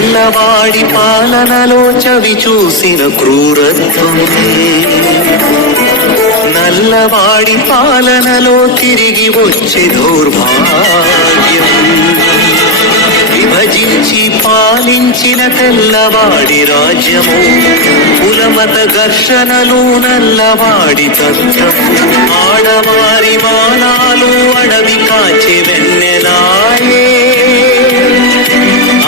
నల్లవాడి పాలనలో చవి చూసిన క్రూరత్వం, నల్లవాడి పాలనలో తిరిగి వచ్చే దౌర్భాగ్యం, విభజించి పాలించిన తెల్లవాడి రాజ్యము, కులమత ఘర్షణలు నల్లవాడి తత్వం, ఆడవారి మానాలు అడవి కాచి వెన్నెలాయే,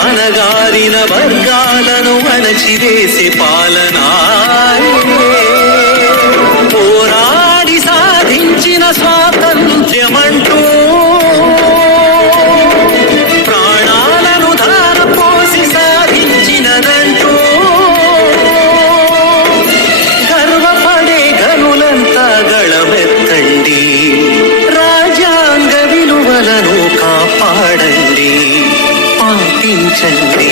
అనగారిన వర్గాలను అణచివేసే పాలనాయే, పోరాడి సాధించిన స్వాతంత్ర్యమంటూ ప్రాణాలను ధారపోసి సాధించినదంటూ గర్వపడే గనులంతా గళమెత్తండి, రాజ్యాంగ విలువలను కాపాడండి, పాటించండి.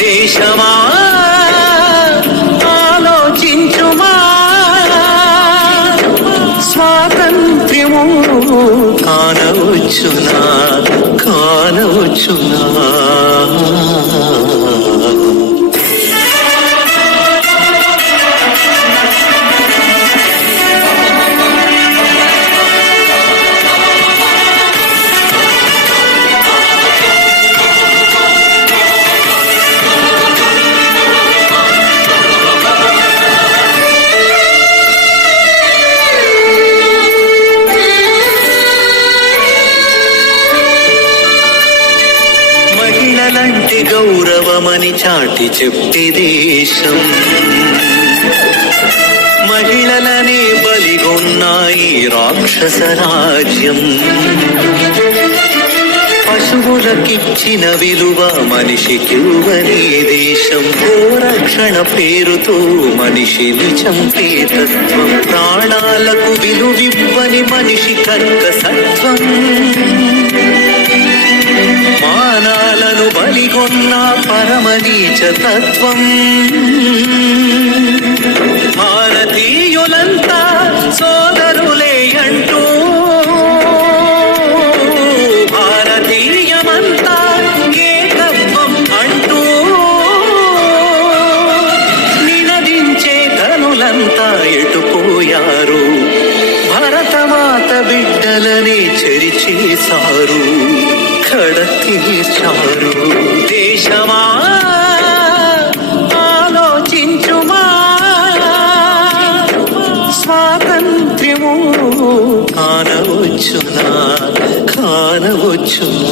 దేశమా ఆలోచించుమా, స్వాతంత్ర్యము కానవచ్చునా కానవచ్చునా. మహిళలంటే గౌరవమని చాటి చెప్పే దేశం, మహిళలనే బలిగొన్నాయి రాక్షస రాజ్యం, పశువులకిచ్చిన విలువ మనిషికివ్వని దేశం, గోరక్షణ పేరుతో మనిషిని చంపే తత్వం, ప్రాణాలకు విలువివ్వని మనిషి కర్కసత్వం, మానాలను బలిగొన్న పరమనీచ తత్వం, భారతీయులంతా సోదరులే అంటూ భారతీయమంతా ఏకత్వం అంటూ నినదించే ధనులంతా ఎటుపోయారు, భరతమాత బిడ్డలనే చెరిచేశారు, కడతీర్చారు. దేశమా ఆలోచించుమా, స్వాతంత్ర్యము కానవచ్చునా కానవచ్చునా.